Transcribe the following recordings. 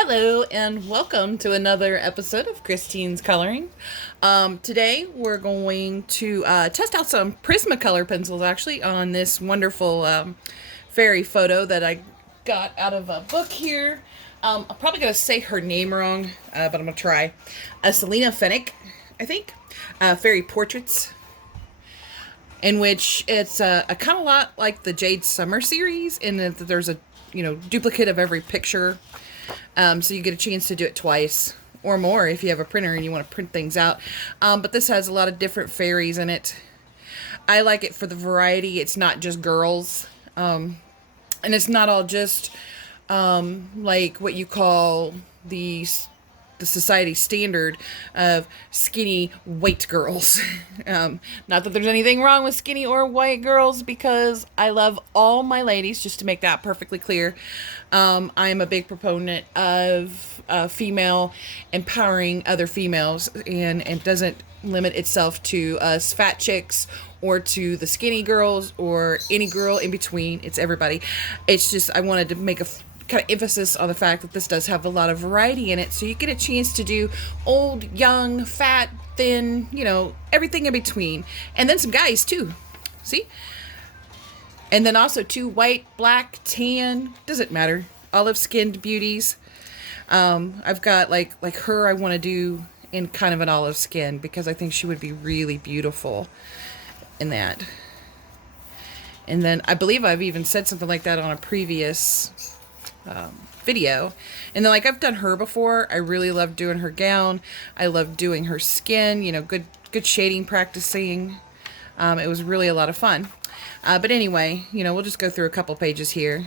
Hello and welcome to another episode of Christine's Coloring. Today we're going to test out some Prismacolor pencils actually on this wonderful fairy photo that I got out of a book here. I'm probably going to say her name wrong, but I'm going to try. Selena Fennick, I think. Fairy Portraits. In which it's a kind of lot like the Jade Summer series in that there's a duplicate of every picture. So you get a chance to do it twice or more if you have a printer and you want to print things out. But this has a lot of different fairies in it. I like it for the variety. It's not just girls. And it's not all just like what you call the society standard of skinny white girls. Not that there's anything wrong with skinny or white girls, because I love all my ladies, just to make that perfectly clear. I am a big proponent of female empowering other females, and it doesn't limit itself to us fat chicks or to the skinny girls or any girl in between. It's everybody. It's just I wanted to make a kind of emphasis on the fact that this does have a lot of variety in it, so you get a chance to do old, young, fat, thin, everything in between, and then some guys too. See? And then also two white, black, tan, doesn't matter, olive-skinned beauties. I've got like her I want to do in kind of an olive skin because I think she would be really beautiful in that. And then I believe I've even said something like that on a previous video. And then I've done her before. I really love doing her gown. I love doing her skin, good shading practicing. It was really a lot of fun. But anyway, we'll just go through a couple pages here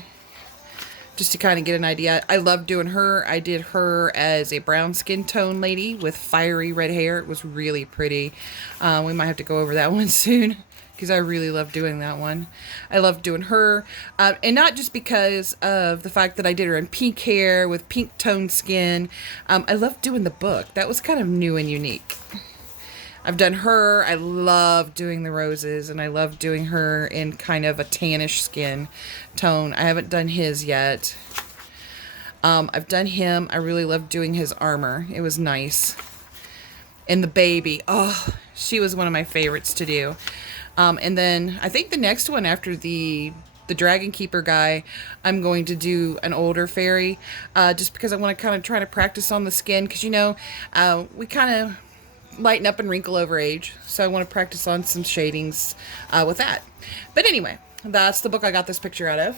just to kind of get an idea. I love doing her. I did her as a brown skin tone lady with fiery red hair. It was really pretty. We might have to go over that one soon, because I really love doing that one. I love doing her, and not just because of the fact that I did her in pink hair with pink toned skin. I love doing the book. That was kind of new and unique. I've done her. I love doing the roses, and I love doing her in kind of a tannish skin tone. I haven't done his yet. I've done him. I really love doing his armor. It was nice. And the baby. Oh, she was one of my favorites to do. And then I think the next one after the Dragon Keeper guy, I'm going to do an older fairy, just because I want to kind of try to practice on the skin, because we kind of lighten up and wrinkle over age, so I want to practice on some shadings with that. But anyway, that's the book I got this picture out of.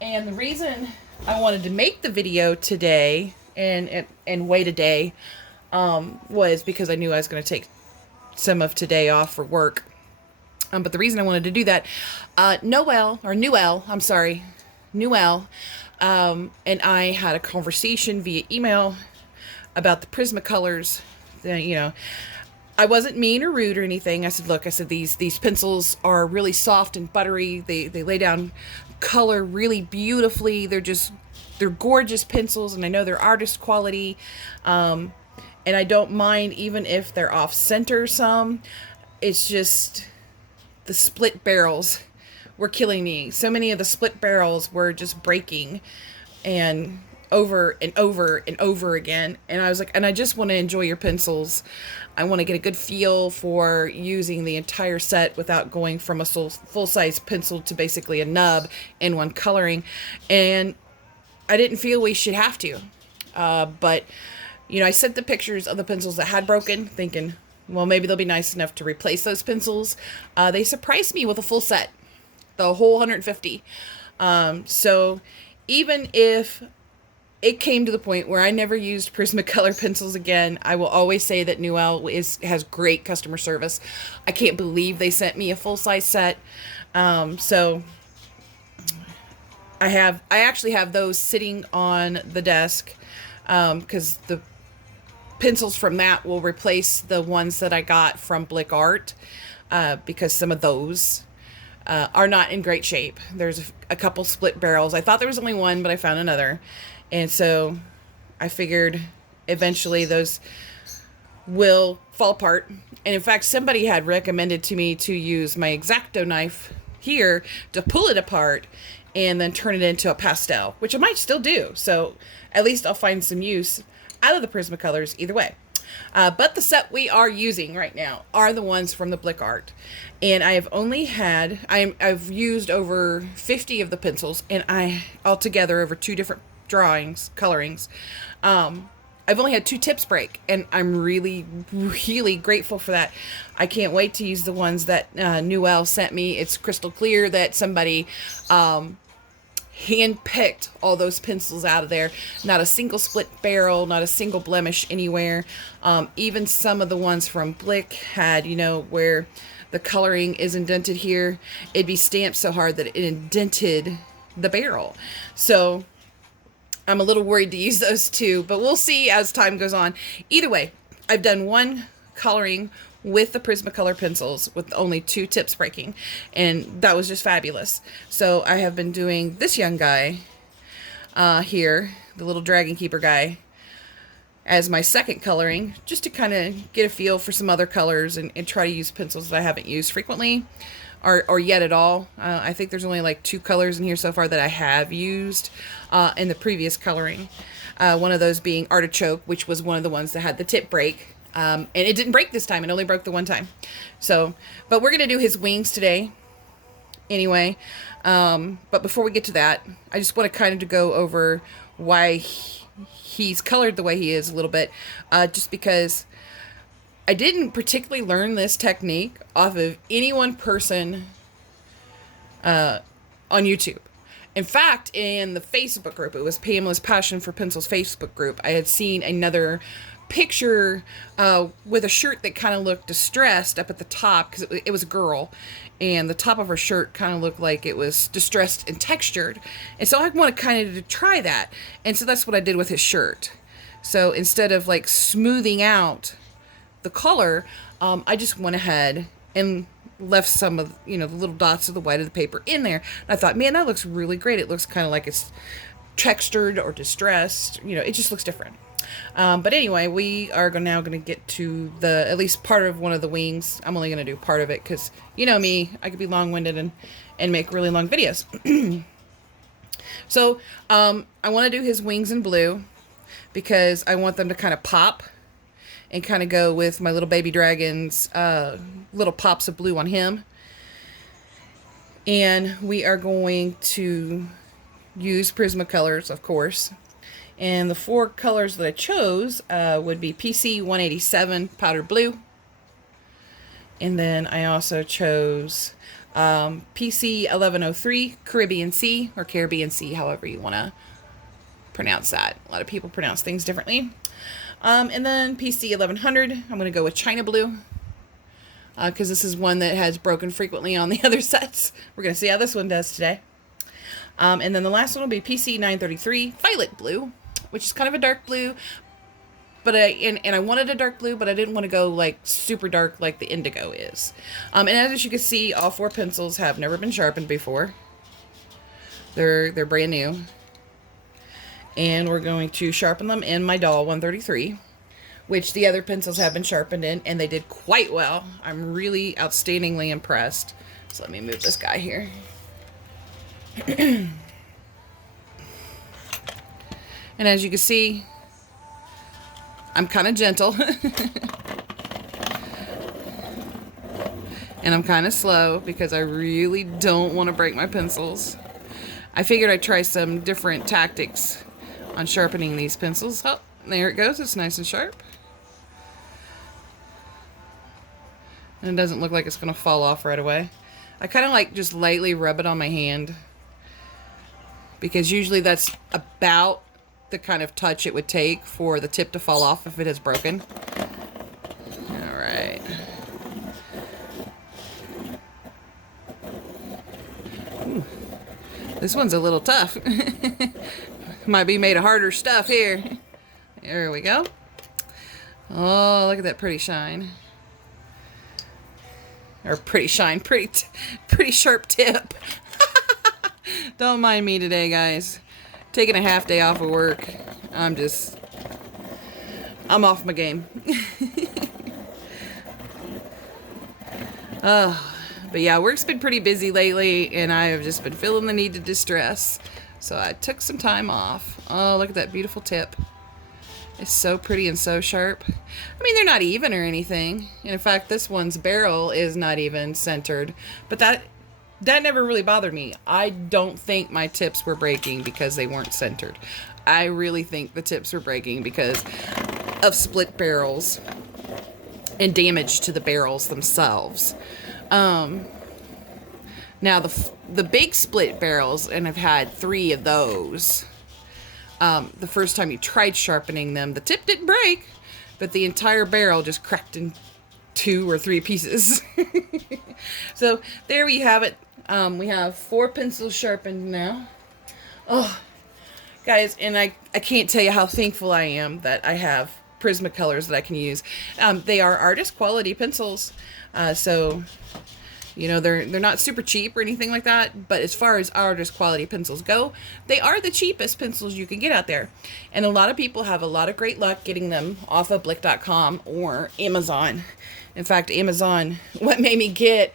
And the reason I wanted to make the video today and wait a day was because I knew I was going to take some of today off for work. But the reason I wanted to do that, Noelle, and I had a conversation via email about the Prismacolors. I wasn't mean or rude or anything. I said, these pencils are really soft and buttery. They lay down color really beautifully. They're gorgeous pencils, and I know they're artist quality. And I don't mind even if they're off center some. It's just the split barrels were killing me. So many of the split barrels were just breaking and over and over and over again. And I was like, and I just want to enjoy your pencils. I want to get a good feel for using the entire set without going from a full-size pencil to basically a nub in one coloring. And I didn't feel we should have to. But, I sent the pictures of the pencils that had broken, thinking, well, maybe they'll be nice enough to replace those pencils. They surprised me with a full set, the whole 150. So even if it came to the point where I never used Prismacolor pencils again, I will always say that Noelle has great customer service. I can't believe they sent me a full-size set. So I actually have those sitting on the desk, because the pencils from that will replace the ones that I got from Blick Art, because some of those are not in great shape. There's a couple split barrels. I thought there was only one, but I found another. And so I figured eventually those will fall apart. And in fact, somebody had recommended to me to use my X-Acto knife here to pull it apart and then turn it into a pastel, which I might still do. So at least I'll find some use out of the Prismacolors either way. But the set we are using right now are the ones from the Blick Art. And I have only had, I've used over 50 of the pencils, and I, altogether over 2 different colorings. I've only had 2 tips break, and I'm really, really grateful for that. I can't wait to use the ones that Newell sent me. It's crystal clear that somebody hand-picked all those pencils out of there. Not a single split barrel, not a single blemish anywhere. Even some of the ones from Blick had, you know, where the coloring is indented here. It'd be stamped so hard that it indented the barrel. So I'm a little worried to use those too, but we'll see as time goes on. Either way, I've done 1 coloring with the Prismacolor pencils with only 2 tips breaking, and that was just fabulous. So I have been doing this young guy here, the little Dragon Keeper guy, as my second coloring, just to kind of get a feel for some other colors and try to use pencils that I haven't used frequently or yet at all. I think there's only like 2 colors in here so far that I have used in the previous coloring. One of those being Artichoke, which was one of the ones that had the tip break. And it didn't break this time. It only broke the one time. So, but we're going to do his wings today anyway. But before we get to that, I just want to kind of to go over why he's colored the way he is a little bit. Just because I didn't particularly learn this technique off of any one person on YouTube. In fact, in the Facebook group, it was Pamela's Passion for Pencils Facebook group, I had seen another picture with a shirt that kind of looked distressed up at the top, because it was a girl, and the top of her shirt kind of looked like it was distressed and textured, and so I want to kind of try that, and so that's what I did with his shirt. So instead of like smoothing out the color, I just went ahead and left some of, you know, the little dots of the white of the paper in there, and I thought, man, that looks really great. It looks kind of like it's textured or distressed, you know, it just looks different. But anyway, we are now going to get to the, at least part of one of the wings. I'm only going to do part of it because, you know me, I could be long-winded and make really long videos. So, I want to do his wings in blue because I want them to kind of pop and kind of go with my little baby dragon's little pops of blue on him. And we are going to use Prismacolors, of course. And the 4 colors that I chose would be PC 187 powder blue. And then I also chose PC 1103 Caribbean Sea, or Caribbean Sea, however you want to pronounce that. A lot of people pronounce things differently. And then PC 1100, I'm going to go with China blue, because this is one that has broken frequently on the other sets. We're going to see how this one does today. And then the last one will be PC 933 Violet blue, which is kind of a dark blue, but I wanted a dark blue, but I didn't want to go like super dark like the indigo is. And as you can see, all 4 pencils have never been sharpened before. They're brand new. And we're going to sharpen them in my Doll 133, which the other pencils have been sharpened in, and they did quite well. I'm really outstandingly impressed. So let me move this guy here. And as you can see, I'm kind of gentle. And I'm kind of slow because I really don't want to break my pencils. I figured I'd try some different tactics on sharpening these pencils. Oh, there it goes. It's nice and sharp. And it doesn't look like it's going to fall off right away. I kind of like just lightly rub it on my hand, because usually that's about the kind of touch it would take for the tip to fall off if it has broken. All right. Ooh, this one's a little tough. Might be made of harder stuff here. There we go. Oh, look at that pretty shine. Or pretty shine, pretty sharp tip. Don't mind me today, guys. Taking a half day off of work. I'm off my game. But yeah, work's been pretty busy lately, and I have just been feeling the need to distress. So I took some time off. Oh, look at that beautiful tip. It's so pretty and so sharp. I mean, they're not even or anything. And in fact, this one's barrel is not even centered. But that never really bothered me. I don't think my tips were breaking because they weren't centered. I really think the tips were breaking because of split barrels and damage to the barrels themselves. Now the big split barrels, and I've had 3 of those. The first time you tried sharpening them, the tip didn't break, but the entire barrel just cracked in 2 or 3 pieces. So there we have it. We have 4 pencils sharpened now. Oh, guys, and I can't tell you how thankful I am that I have Prismacolors that I can use. They are artist quality pencils, so you know they're not super cheap or anything like that. But as far as artist quality pencils go, they are the cheapest pencils you can get out there. And a lot of people have a lot of great luck getting them off of Blick.com or Amazon. In fact, Amazon, what made me get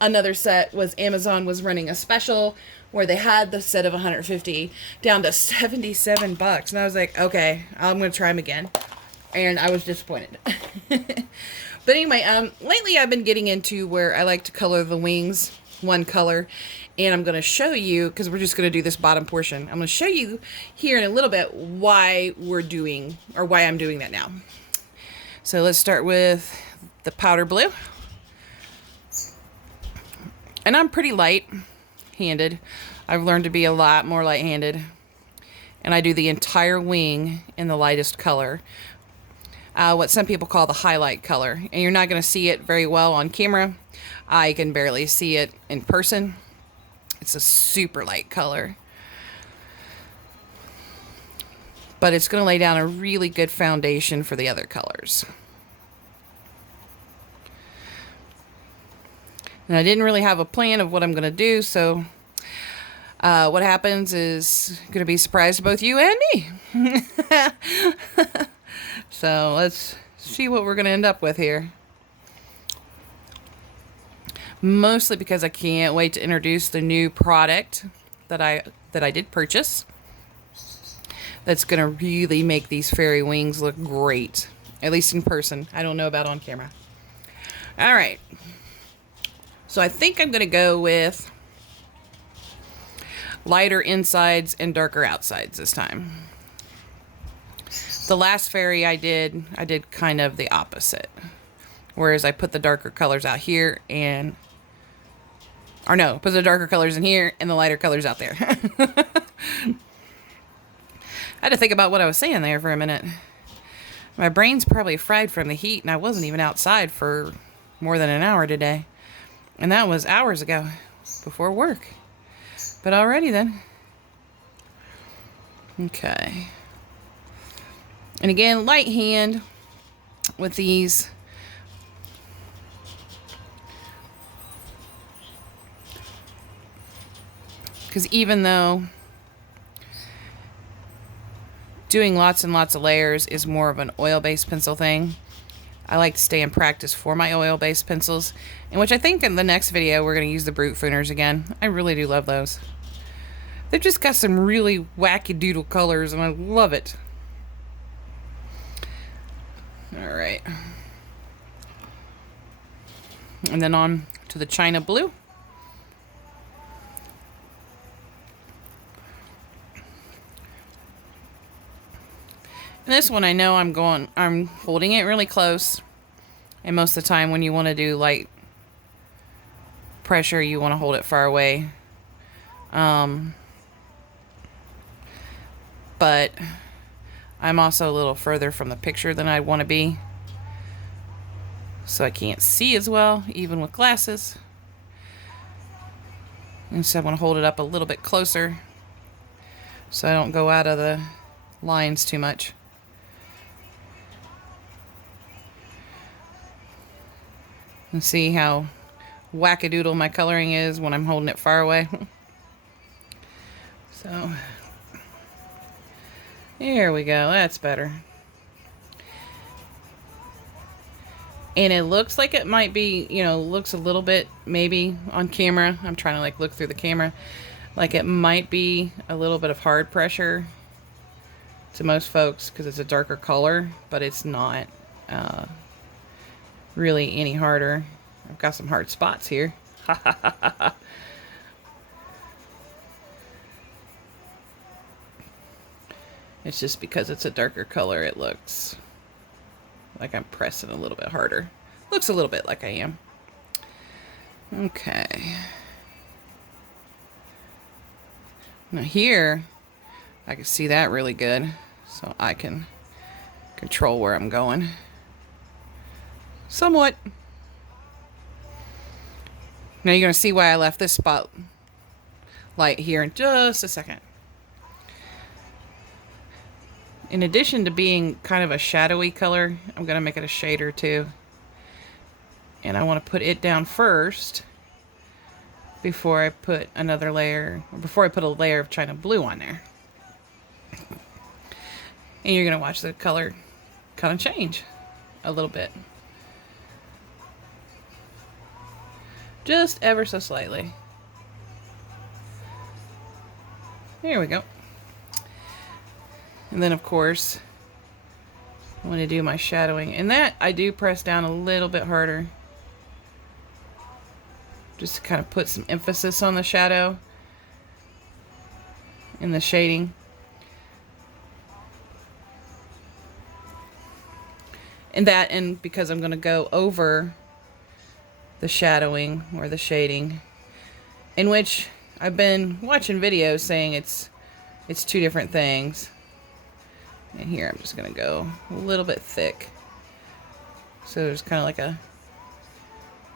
another set was Amazon was running a special where they had the set of 150 down to 77 bucks. And I was like, okay, I'm going to try them again. And I was disappointed. But anyway, lately I've been getting into where I like to color the wings one color. And I'm going to show you, because we're just going to do this bottom portion. I'm going to show you here in a little bit why I'm doing that now. So let's start with the powder blue. And I'm pretty light-handed. I've learned to be a lot more light-handed. And I do the entire wing in the lightest color. What some people call the highlight color. And you're not going to see it very well on camera. I can barely see it in person. It's a super light color. But it's going to lay down a really good foundation for the other colors. And I didn't really have a plan of what I'm going to do, so what happens is going to be a surprise to both you and me. So let's see what we're going to end up with here. Mostly because I can't wait to introduce the new product that I did purchase. That's going to really make these fairy wings look great. At least in person. I don't know about on camera. All right. So I think I'm going to go with lighter insides and darker outsides this time. The last fairy I did kind of the opposite. Whereas I put the darker colors out here put the darker colors in here and the lighter colors out there. I had to think about what I was saying there for a minute. My brain's probably fried from the heat, and I wasn't even outside for more than an hour today. And that was hours ago, before work. But alrighty then. Okay. And again, light hand with these. Because even though doing lots and lots of layers is more of an oil-based pencil thing, I like to stay in practice for my oil-based pencils, in which I think in the next video we're going to use the Brute Fooners again. I really do love those. They've just got some really wacky doodle colors, and I love it. Alright. And then on to the China Blue. And this one I know I'm holding it really close. And most of the time when you want to do light pressure, you want to hold it far away. But I'm also a little further from the picture than I want to be. So I can't see as well, even with glasses. And so I want to hold it up a little bit closer so I don't go out of the lines too much. And see how wackadoodle my coloring is when I'm holding it far away. So, here we go. That's better. And it looks like it might be, you know, looks a little bit maybe on camera. I'm trying to like look through the camera. Like it might be a little bit of hard pressure to most folks because it's a darker color, but it's not really any harder. I've got some hard spots here. It's just because it's a darker color, it looks like I'm pressing a little bit harder. Looks a little bit like I am. Okay. Now here, I can see that really good, so I can control where I'm going. Somewhat. Now you're going to see why I left this spotlight here in just a second. In addition to being kind of a shadowy color, I'm going to make it a shader too. And I want to put it down first before I put another layer, or before I put a layer of China blue on there. And you're going to watch the color kind of change a little bit. Just ever so slightly. There we go. And then, of course, I want to do my shadowing. And that I do press down a little bit harder. Just to kind of put some emphasis on the shadow and the shading. And because I'm going to go over the shadowing or the shading, in which I've been watching videos saying it's two different things. And here I'm just going to go a little bit thick. So there's kind of like a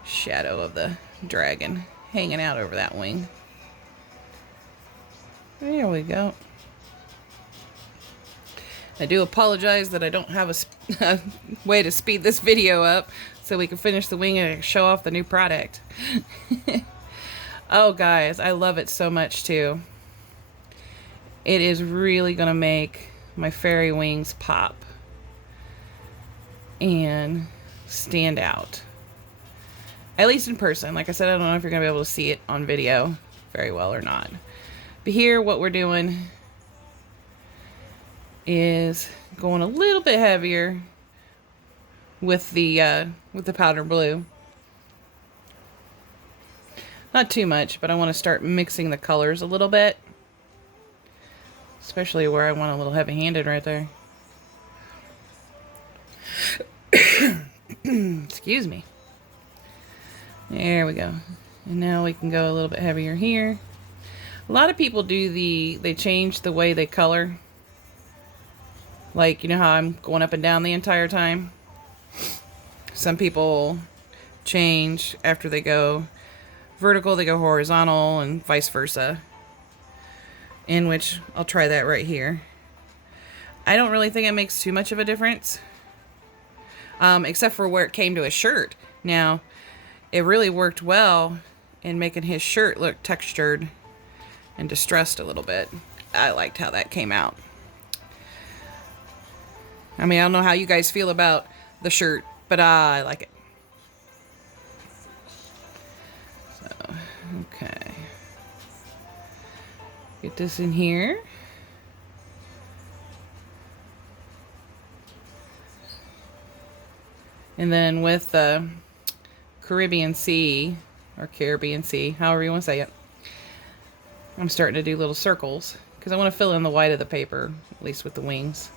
shadow of the dragon hanging out over that wing. There we go. I do apologize that I don't have a way to speed this video up so we can finish the wing and show off the new product. Oh, guys, I love it so much too. It is really going to make my fairy wings pop and stand out. At least in person. Like I said, I don't know if you're going to be able to see it on video very well or not. But here, what we're doing is going a little bit heavier with the powder blue. Not too much, but I want to start mixing the colors a little bit. Especially where I want a little heavy-handed right there. Excuse me. There we go. And now we can go a little bit heavier here. A lot of people they change the way they color. Like, you know how I'm going up and down the entire time? Some people change after they go vertical, they go horizontal, and vice versa. In which I'll try that right here. I don't really think it makes too much of a difference. Except for where it came to a shirt. Now, it really worked well in making his shirt look textured and distressed a little bit. I liked how that came out. I mean, I don't know how you guys feel about the shirt, but I like it. So, okay. Get this in here. And then with the Caribbean Sea, or Caribbean Sea, however you want to say it, I'm starting to do little circles because I want to fill in the white of the paper, at least with the wings.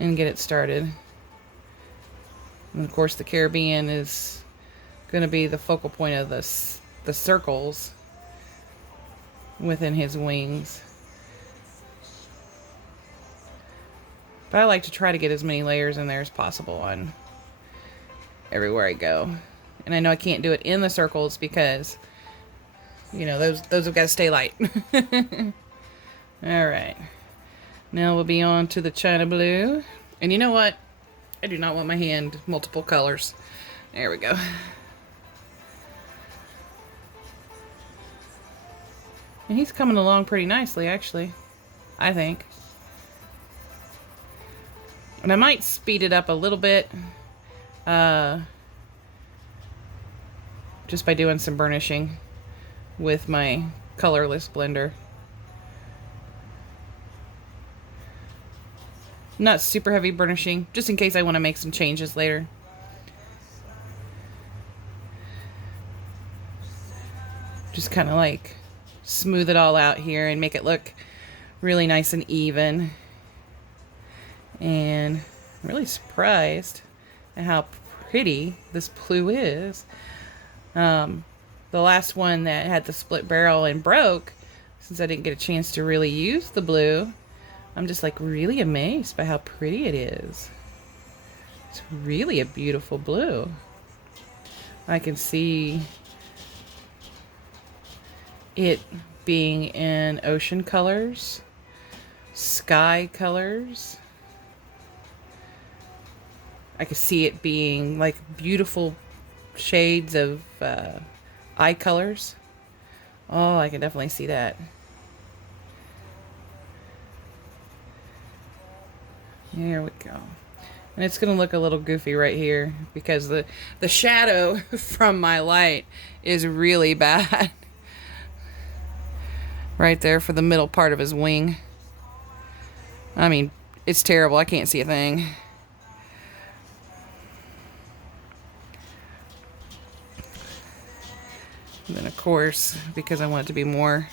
And get it started. And of course the Caribbean is going to be the focal point of the circles within his wings. But I like to try to get as many layers in there as possible on everywhere I go. And I know I can't do it in the circles because, you know, those have got to stay light. Alright. Now we'll be on to the China blue. And you know what? I do not want my hand multiple colors. There we go. And he's coming along pretty nicely, actually, I think. And I might speed it up a little bit, just by doing some burnishing with my colorless blender. Not super heavy burnishing, just in case I want to make some changes later. Just kind of like smooth it all out here and make it look really nice and even. And I'm really surprised at how pretty this blue is. The last one that had the split barrel and broke, since I didn't get a chance to really use the blue, I'm just like really amazed by how pretty it is. It's really a beautiful blue. I can see it being in ocean colors, sky colors. I could see it being like beautiful shades of eye colors. Oh, I can definitely see that. There we go. And it's going to look a little goofy right here because the shadow from my light is really bad. Right there for the middle part of his wing. I mean, it's terrible. I can't see a thing. And then, of course, because I want it to be more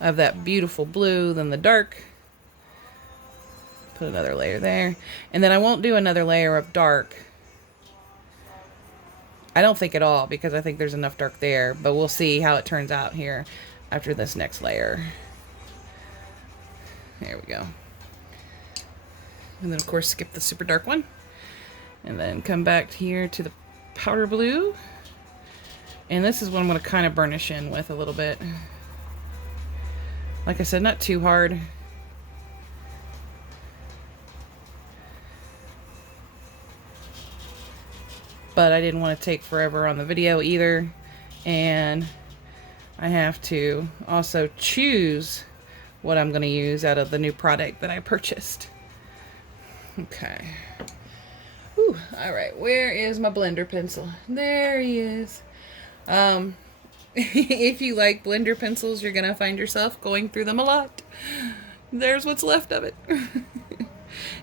of that beautiful blue than the dark, put another layer there. And then I won't do another layer of dark. I don't think at all, because I think there's enough dark there. But we'll see how it turns out here after this next layer. There we go. And then, of course, skip the super dark one. And then come back here to the powder blue. And this is what I'm going to kind of burnish in with a little bit. Like I said, not too hard. But I didn't want to take forever on the video either. And I have to also choose what I'm going to use out of the new product that I purchased. Okay. Whew. All right, where is my blender pencil? There he is. If you like blender pencils, you're going to find yourself going through them a lot. There's what's left of it.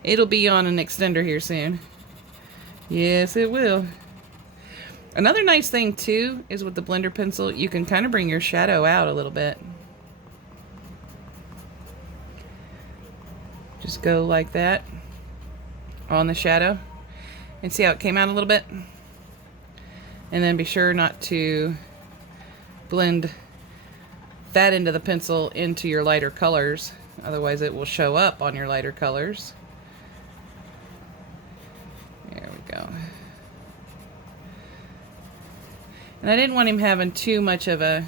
It'll be on an extender here soon. Yes, it will. Another nice thing too is with the blender pencil, you can kind of bring your shadow out a little bit. Just go like that on the shadow and see how it came out a little bit. And then be sure not to blend that into the pencil into your lighter colors, otherwise it will show up on your lighter colors. There we go. And I didn't want him having too much of a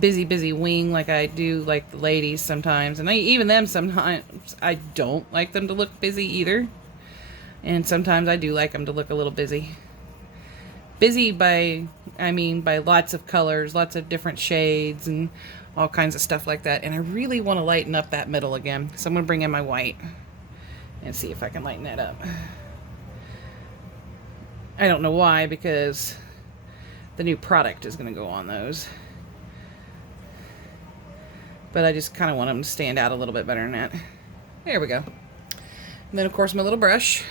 busy wing like I do like the ladies sometimes. And even them sometimes, I don't like them to look busy either. And sometimes I do like them to look a little busy. Busy by, I mean by lots of colors, lots of different shades and all kinds of stuff like that. And I really want to lighten up that middle again. So I'm going to bring in my white and see if I can lighten that up. I don't know why, because the new product is going to go on those. But I just kind of want them to stand out a little bit better than that. There we go. And then, of course, my little brush.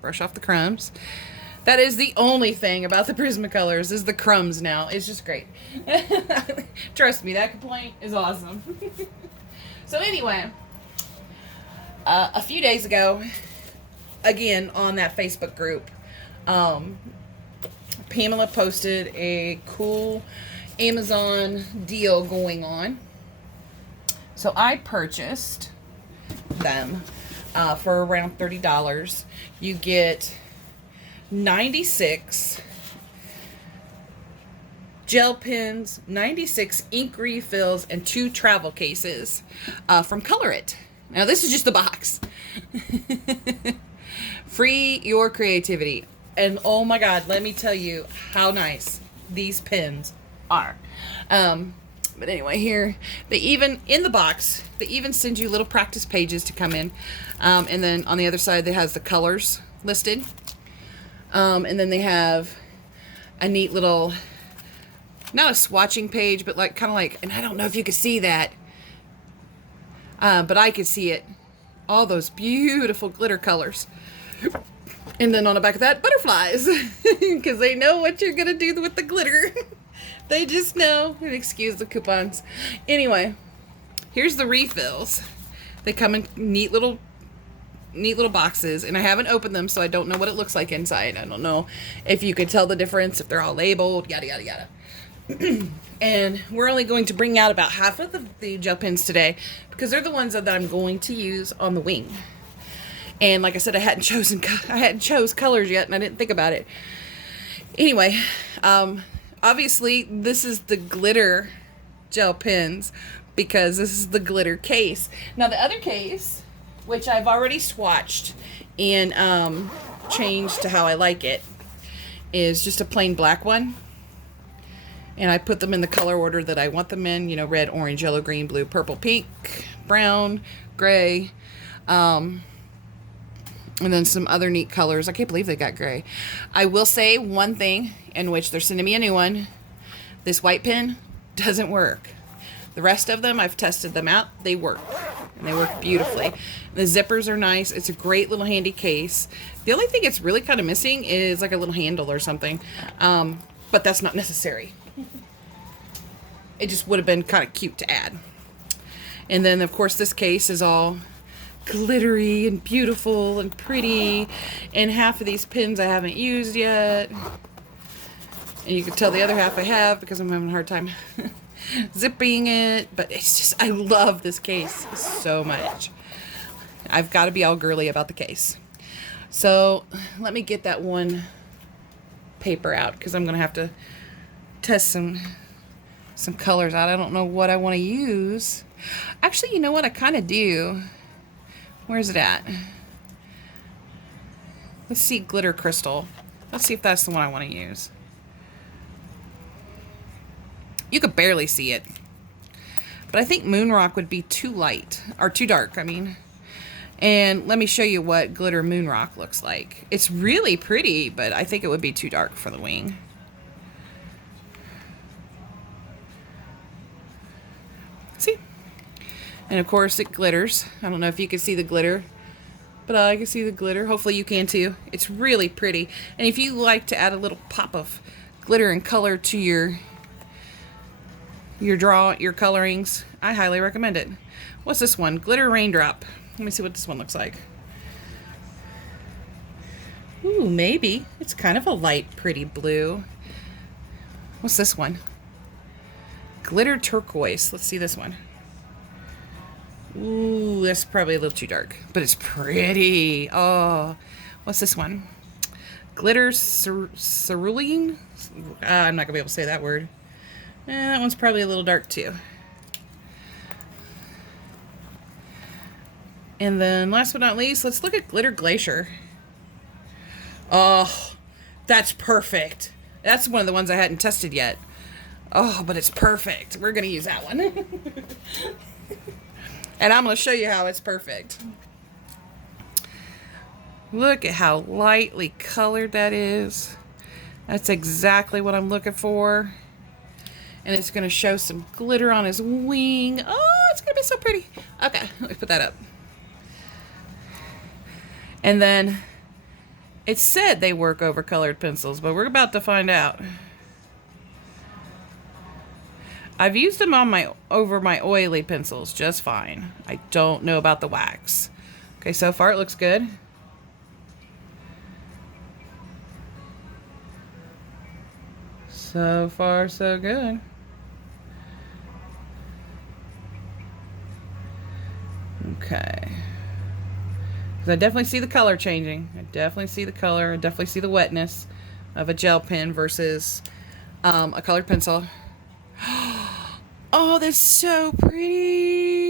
Brush off the crumbs. That is the only thing about the Prismacolors is the crumbs now. It's just great. Trust me, that complaint is awesome. So anyway, a few days ago, again, on that Facebook group, Pamela posted a cool Amazon deal going on. So I purchased them for around $30. You get 96 gel pens, 96 ink refills, and 2 travel cases from Color It. Now this is just the box. Free your creativity. And oh my God, let me tell you how nice these pens are. But anyway, here, they even, in the box, they even send you little practice pages to come in. And then on the other side, it has the colors listed. And then they have a neat little, not a swatching page, but like kind of like, and I don't know if you can see that, but I could see it. All those beautiful glitter colors. And then on the back of that, butterflies, because they know what you're going to do with the glitter. They just know. Excuse the coupons. Anyway, here's the refills. They come in neat little boxes, and I haven't opened them, so I don't know what it looks like inside. I don't know if you could tell the difference, if they're all labeled, yada, yada, yada. And we're only going to bring out about half of the gel pens today, because they're the ones that I'm going to use on the wing. And like I said, I hadn't chose colors yet, and I didn't think about it. Anyway, obviously this is the glitter gel pens, because this is the glitter case. Now the other case, which I've already swatched and changed to how I like it, is just a plain black one. And I put them in the color order that I want them in, you know, red, orange, yellow, green, blue, purple, pink, brown, gray, and then some other neat colors. I can't believe they got gray. I will say one thing, in which they're sending me a new one. This white pen doesn't work. The rest of them, I've tested them out. They work. And they work beautifully. The zippers are nice. It's a great little handy case. The only thing it's really kind of missing is like a little handle or something. But that's not necessary. It just would have been kind of cute to add. And then, of course, this case is all glittery and beautiful and pretty. And half of these pins I haven't used yet. And you can tell the other half I have, because I'm having a hard time zipping it. But it's just, I love this case so much. I've got to be all girly about the case. So let me get that one paper out, because I'm going to have to test some colors out. I don't know what I want to use. Actually, you know what? I kind of do. Where's it at? Let's see, glitter crystal. Let's see if that's the one I want to use. You could barely see it. But I think Moon Rock would be too light, or too dark, I mean. And let me show you what glitter Moon Rock looks like. It's really pretty, but I think it would be too dark for the wing. See? And of course it glitters. I don't know if you can see the glitter, but I can see the glitter. Hopefully you can too. It's really pretty. And if you like to add a little pop of glitter and color to your colorings, I highly recommend it. What's this one? Glitter Raindrop. Let me see what this one looks like. Ooh, maybe. It's kind of a light, pretty blue. What's this one? Glitter Turquoise. Let's see this one. Ooh, that's probably a little too dark, but it's pretty. Oh, what's this one? Glitter Cerulean? I'm not going to be able to say that word. That one's probably a little dark too. And then last but not least, let's look at Glitter Glacier. Oh, that's perfect. That's one of the ones I hadn't tested yet. Oh, but it's perfect. We're going to use that one. And I'm going to show you how it's perfect. Look at how lightly colored that is. That's exactly what I'm looking for. And it's going to show some glitter on his wing. Oh, it's going to be so pretty. Okay, let me put that up. And then it said they work over colored pencils, but we're about to find out. I've used them on over my oily pencils just fine. I don't know about the wax. Okay, so far it looks good. So far, so good. Okay. Because I definitely see the color changing. I definitely see the color. I definitely see the wetness of a gel pen versus a colored pencil. Oh, that's so pretty.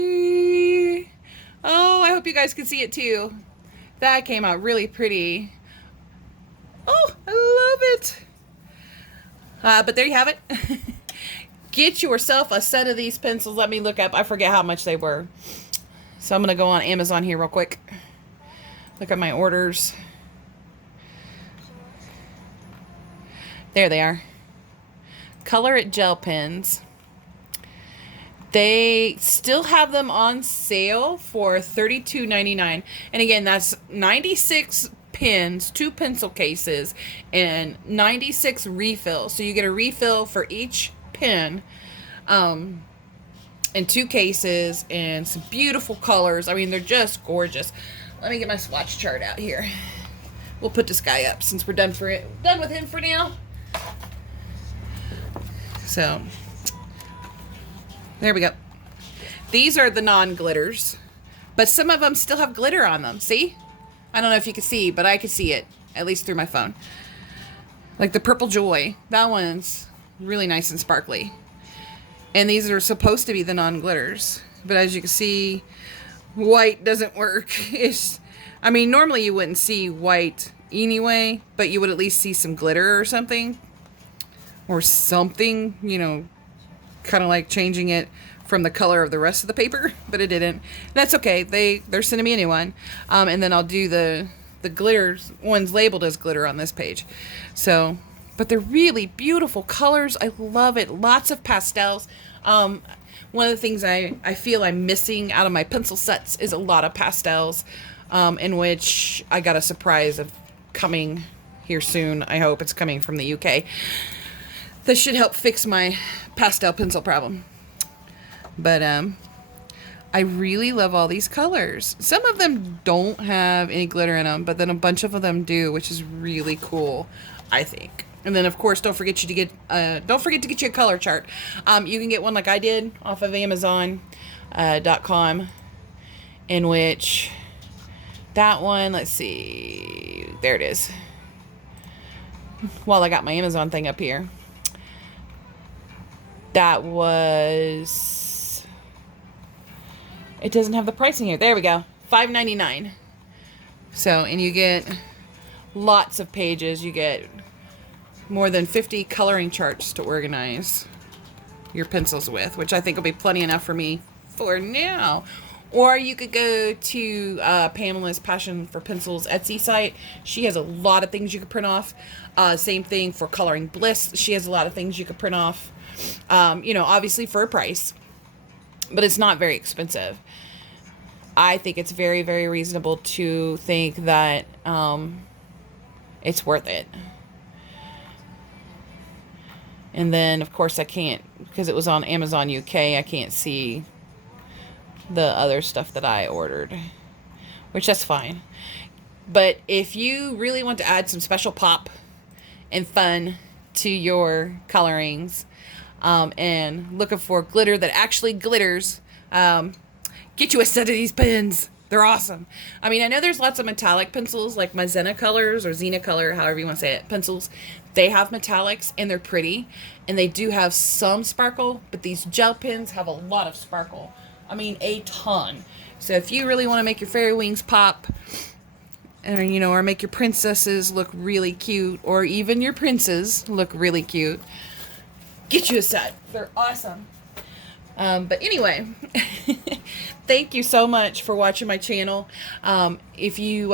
Oh, I hope you guys can see it too. That came out really pretty. Oh, I love it. But there you have it. get yourself a set of these pencils. Let me look up. I forget how much they were. So I'm going to go on Amazon here real quick. Look at my orders. There they are. Color It gel pens. They still have them on sale for $32.99. And again, that's 96 pens, 2 pencil cases, and 96 refills. So you get a refill for each pen, and 2 cases, and some beautiful colors. I mean, they're just gorgeous. Let me get my swatch chart out here. We'll put this guy up since we're done with him for now. So there we go. These are the non-glitters, but some of them still have glitter on them. See? I don't know if you can see, but I can see it, at least through my phone. Like the Purple Joy. That one's really nice and sparkly. And these are supposed to be the non-glitters. But as you can see, white doesn't work. I mean, normally you wouldn't see white anyway, but you would at least see some glitter or something. Or something, you know, kind of like changing it from the color of the rest of the paper, but it didn't. That's okay. They're sending me a new one. And then I'll do the glitters, ones labeled as glitter on this page. So, but they're really beautiful colors. I love it. Lots of pastels. One of the things I feel I'm missing out of my pencil sets is a lot of pastels, in which I got a surprise of coming here soon. I hope it's coming from the UK. This should help fix my pastel pencil problem. But I really love all these colors. Some of them don't have any glitter in them, but then a bunch of them do, which is really cool, I think. And then, of course, don't forget to get you a color chart. You can get one like I did off of Amazon.com, in which that one, let's see, there it is. While I got my Amazon thing up here. That was, it doesn't have the pricing here. There we go. $5.99. So, and you get lots of pages. You get more than 50 coloring charts to organize your pencils with, which I think will be plenty enough for me for now. Or you could go to Pamela's Passion for Pencils Etsy site. She has a lot of things you could print off. Same thing for Coloring Bliss. She has a lot of things you could print off. You know, obviously for a price, but it's not very expensive. I think it's very, very reasonable to think that it's worth it. And then, of course, I can't, because it was on Amazon UK, I can't see the other stuff that I ordered, which that's fine. But if you really want to add some special pop and fun to your colorings, and looking for glitter that actually glitters, get you a set of these pens. They're awesome. I mean, I know there's lots of metallic pencils like Maizena colors or Xena color, however you want to say it, pencils. They have metallics and they're pretty, and they do have some sparkle, but these gel pens have a lot of sparkle. I mean, a ton. So if you really want to make your fairy wings pop, and you know, or make your princesses look really cute, or even your princes look really cute, get you a set. They're awesome. But anyway, thank you so much for watching my channel. If you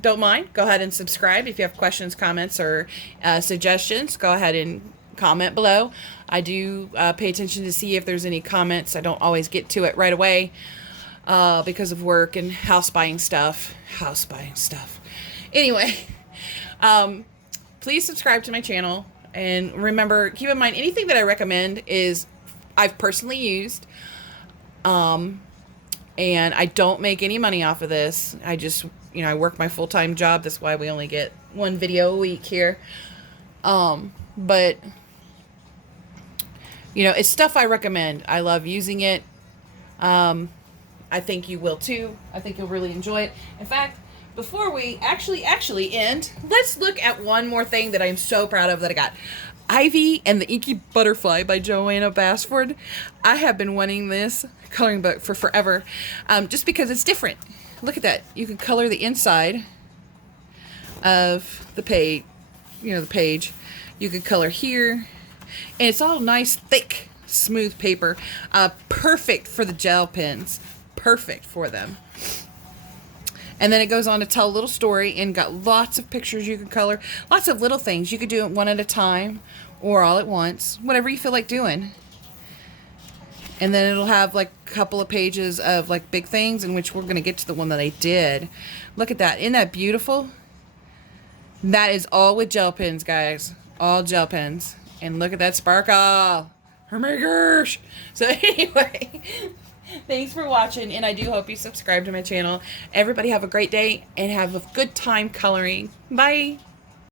don't mind, go ahead and subscribe. If you have questions, comments, or suggestions, go ahead and comment below. I do pay attention to see if there's any comments. I don't always get to it right away because of work and house buying stuff. Anyway, please subscribe to my channel. And remember, keep in mind, anything that I recommend is I've personally used, and I don't make any money off of this. I just, you know, I work my full-time job. That's why we only get one video a week here. But, you know, it's stuff I recommend. I love using it. I think you will too. I think you'll really enjoy it. In fact, before we actually end, let's look at one more thing that I'm so proud of that I got. Ivy and the Inky Butterfly by Joanna Basford. I have been wanting this coloring book for forever, just because it's different. Look at that. You can color the inside of the page, you know, the page. You can color here, and it's all nice, thick. smooth paper. Perfect for the gel pens. Perfect for them. And then it goes on to tell a little story and got lots of pictures you can color. Lots of little things. You could do it one at a time or all at once. Whatever you feel like doing. And then it'll have like a couple of pages of like big things, in which we're going to get to the one that I did. Look at that. Isn't that beautiful? That is all with gel pens, guys. All gel pens. And look at that sparkle. Oh my gosh. So anyway, thanks for watching, and I do hope you subscribe to my channel. Everybody have a great day and have a good time coloring. Bye.